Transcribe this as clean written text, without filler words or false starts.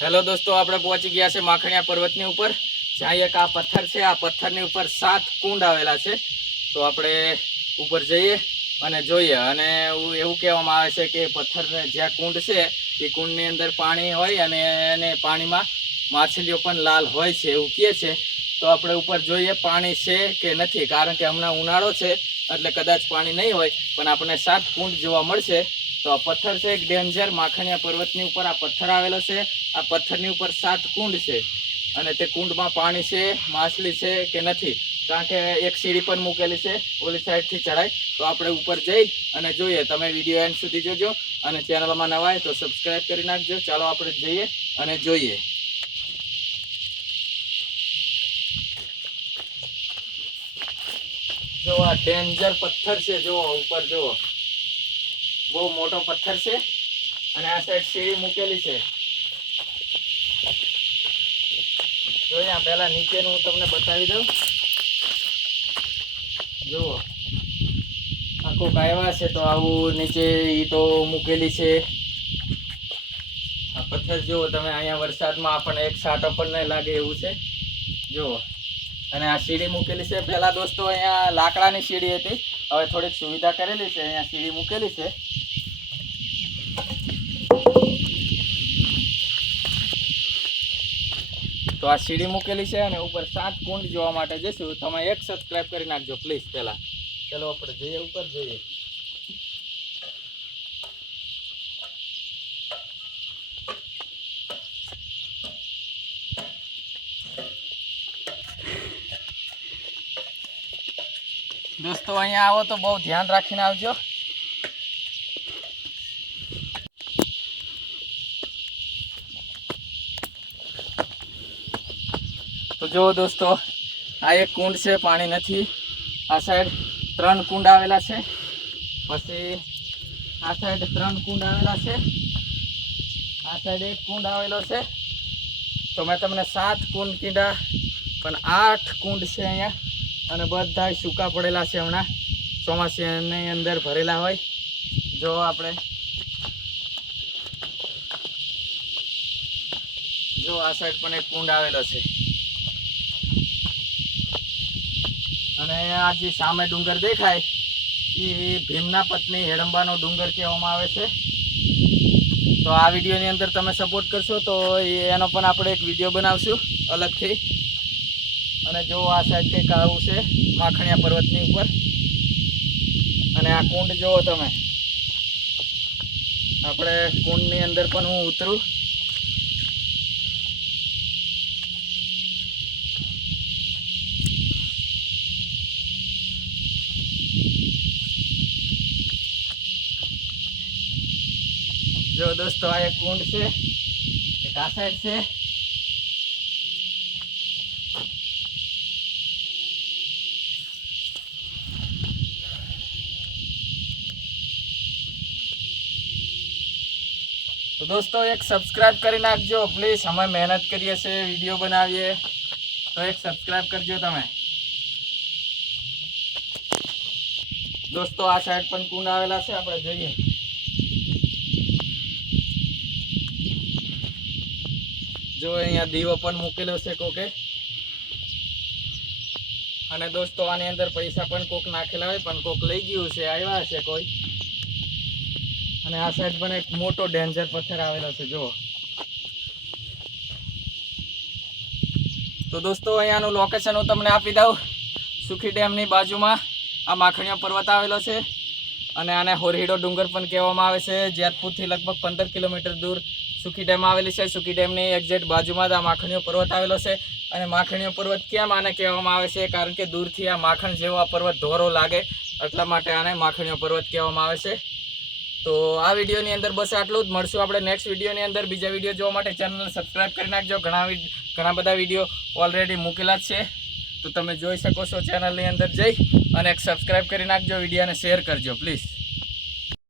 Hello दोस्तों, આપણે પહોંચી ગયા છે માખણિયા પર્વતની ઉપર, જ્યાં એક આ પથ્થર છે। આ પથ્થરની ઉપર 7 કુંડ આવેલા છે। તો આપણે ઉપર જઈએ અને જોઈએ। અને એવું કહેવામાં આવે છે કે પથ્થર જ્યાં કુંડ છે એ કુંડની અંદર પાણી હોય અને એને પાણીમાં માછલીઓ પણ લાલ હોય છે એવું કહે છે। તો આપણે ઉપર જોઈએ પાણી છે કે નથી, કારણ કે હમણાં ઉનાળો છે એટલે કદાચ પાણી નહીં હોય, પણ આપણને 7 કુંડ જોવા મળશે। તો આ પથ્થર છે એક ડેન્જર માખણિયા પર્વતની ઉપર આ પથ્થર આવેલો છે। આ પથ્થરની ઉપર 7 કુંડ છે અને તે કુંડમાં પાણી છે, માછલી છે કે નથી, કારણ કે એક સીડી પણ મૂકેલી છે ઓલી સાઈડથી ચડાય। તો આપણે ઉપર જઈ અને જોઈએ। તમે વિડીયો એન્ડ સુધી જોજો અને ચેનલમાં નવા હોય તો સબસ્ક્રાઈબ કરી નાખજો। ચાલો આપણે જઈએ અને જોઈએ। જો આ ડેન્જર પથ્થર છે, જો ઉપર જુઓ, બહુ મોટો પથ્થર છે અને આ સાઈડ સીડી મૂકેલી છે। જો અહીંયા પહેલા નીચેનું હું તમને બતાવી દઉં। જુઓ આખું કાયવા છે, તો આવું નીચે ઈંટો મૂકેલી છે। આ પથ્થર જુઓ તમે, અહીંયા વરસાદમાં આપણને એક છાંટો પણ નહીં લાગે એવું છે। જુઓ, અને આ સીડી મૂકેલી છે। પહેલા દોસ્તો અહીંયા લાકડાની સીડી હતી, હવે થોડીક સુવિધા કરેલી છે, અહીંયા સીડી મૂકેલી છે। તો આ સીડી મૂકેલી છે અને ઉપર 7 કુંડ જોવા માટે જઈશું। તમે એક સબસ્ક્રાઇબ કરી નાખજો પ્લીઝ પહેલા। ચલો આપણે જઈએ, ઉપર જઈએ। દોસ્તો અહીંયા આવો તો બહુ ધ્યાન રાખીને આવજો। તો જો દોસ્તો, આ એક કુંડ છે, પાણી નથી। આ સાઈડ 3 કુંડ આવેલા છે, પછી આ સાઈડ 3 કુંડ આવેલા છે, આ સાઈડ 1 કુંડ આવેલો છે। તો મેં તમને 7 કુંડ કીધા, પણ 8 કુંડ છે અહીંયા, અને બધા સૂકા પડેલા છે, હમણાં ચોમાસાની અંદર ભરેલા હોય। જો આપણે જો આ સાઈડ પણ એક કુંડ આવેલો છે, અને આ જે સામે ડુંગર દેખાય એ ભીમના પત્ની હેડંબાનો ડુંગર કહેવામાં આવે છે। તો આ વિડીયોની અંદર તમે સપોર્ટ કરશો તો એનો પણ આપણે એક વિડીયો બનાવશું અલગથી। અને જો આ સાઈડ કંઈક આવું છે માખણિયા પર્વતની ઉપર, અને આ કુંડ જુઓ તમે। આપણે કુંડની અંદર પણ હું ઉતરું। જો દોસ્તો આ એક કુંડ છે, એક આ સાઈડ છે। તો દોસ્તો એક સબસ્ક્રાઇબ કરી નાખજો પ્લીઝ। અમે મહેનત કરીએ છીએ, વિડીયો બનાવીએ, તો એક સબસ્ક્રાઇબ કરજો તમે દોસ્તો। આ સાઈડ પણ કુંડ આવેલા છે, આપણે જોઈએ। જો અહીંયા દીવો પણ મૂકેલો છે કોકે, અને દોસ્તો આની અંદર પૈસા પણ કોક નાખેલા હોય, પણ કોક લઈ ગયું છે, આવ્યા હશે કોઈ। અને આ સાઈડ પણ એક મોટો ડેન્જર પથ્થર આવેલો છે, જુઓ। તો દોસ્તો અહીંયાનું લોકેશન હું તમને આપી દઉં। સુખી ડેમની બાજુમાં આ માખણિયા પર્વત આવેલો છે, અને આને હોરહીડો ડુંગર પણ કહેવામાં આવે છે। જેતપુરથી લગભગ 15 કિલોમીટર દૂર સુખી ડેમ આવેલી છે। સુખી ડેમની એક્ઝેક્ટ બાજુમાં જ આ માખણિયો પર્વત આવેલો છે। અને માખણિયો પર્વત કેમ આને કહેવામાં આવે છે, કારણ કે દૂરથી આ માખણ જેવો આ પર્વત ધોરો લાગે, એટલા માટે આને માખણિયો પર્વત કહેવામાં આવે છે। તો આ વિડીયોની અંદર બસ આટલું જ। મળશું આપણે નેક્સ્ટ વિડીયોની અંદર। બીજા વિડીયો જોવા માટે ચેનલ સબસ્ક્રાઈબ કરી નાખજો। ઘણા બધા વિડીયો ઓલરેડી મૂકેલા જ છે, તો તમે જોઈ શકો છો। ચેનલની અંદર જઈ અને એક સબસ્ક્રાઈબ કરી નાખજો, વિડીયોને શેર કરજો પ્લીઝ।